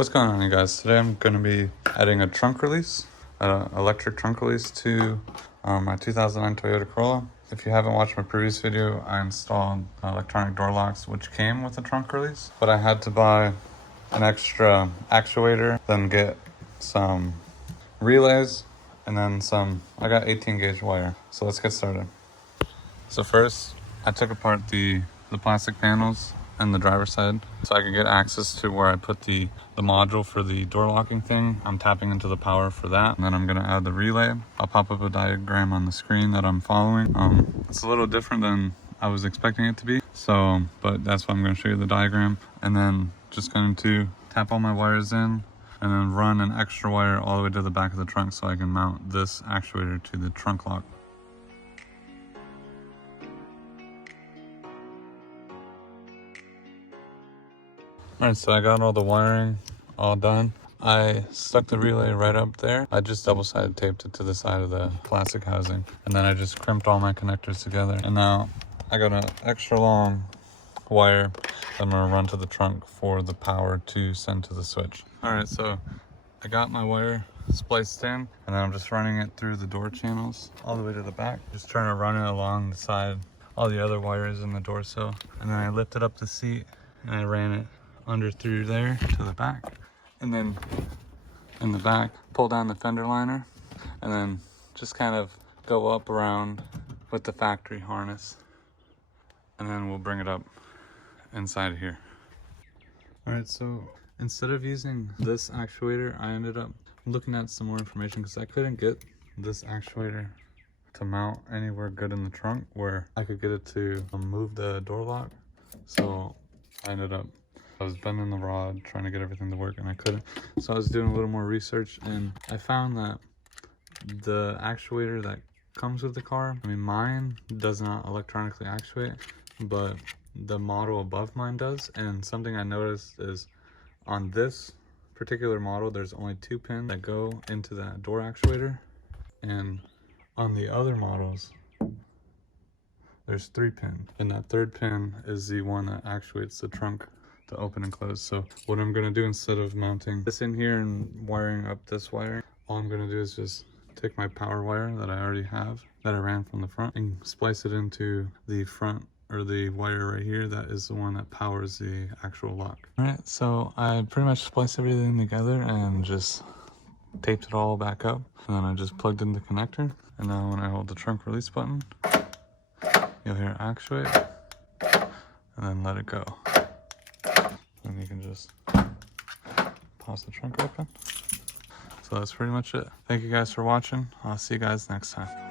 What's going on, you guys? Today I'm going to be adding a trunk release, electric trunk release to my 2009 Toyota Corolla. If you haven't watched my previous video, I installed electronic door locks which came with a trunk release, but I had to buy an extra actuator, then get some relays, and then I got 18 gauge wire. So let's get started. So first, I took apart the plastic panels and the driver's side so I could get access to where I put the module for the door locking thing. I'm tapping into the power for that, and then I'm gonna add the relay. I'll pop up a diagram on the screen that I'm following. It's a little different than I was expecting it to be, but that's why I'm gonna show you the diagram. And then just going to tap all my wires in and then run an extra wire all the way to the back of the trunk so I can mount this actuator to the trunk lock. Alright, so I got all the wiring all done. I stuck the relay right up there. I just double-sided taped it to the side of the plastic housing. And then I just crimped all my connectors together. And now I got an extra long wire that I'm gonna run to the trunk for the power to send to the switch. Alright, so I got my wire spliced in, and then I'm just running it through the door channels all the way to the back. Just trying to run it along the side, all the other wires in the door sill. And then I lifted up the seat and I ran it under through there to the back, and then in the back pull down the fender liner and then just kind of go up around with the factory harness, and then we'll bring it up inside of here. All right, so instead of using this actuator, I ended up looking at some more information because I couldn't get this actuator to mount anywhere good in the trunk where I could get it to move the door lock. So I was bending the rod trying to get everything to work and I couldn't. So I was doing a little more research and I found that the actuator that comes with the car, mine does not electronically actuate, but the model above mine does. And something I noticed is on this particular model, there's only 2 pins that go into that door actuator. And on the other models, there's 3 pins. And that 3rd pin is the one that actuates the trunk to open and close. So what I'm gonna do, instead of mounting this in here and wiring up this wire, all I'm gonna do is just take my power wire that I already have, that I ran from the front, and splice it into the front, or the wire right here. That is the one that powers the actual lock. All right, so I pretty much spliced everything together and just taped it all back up. And then I just plugged in the connector. And now when I hold the trunk release button, you'll hear actuate, and then let it go. And you can just pause the trunk open. So that's pretty much it. Thank you guys for watching. I'll see you guys next time.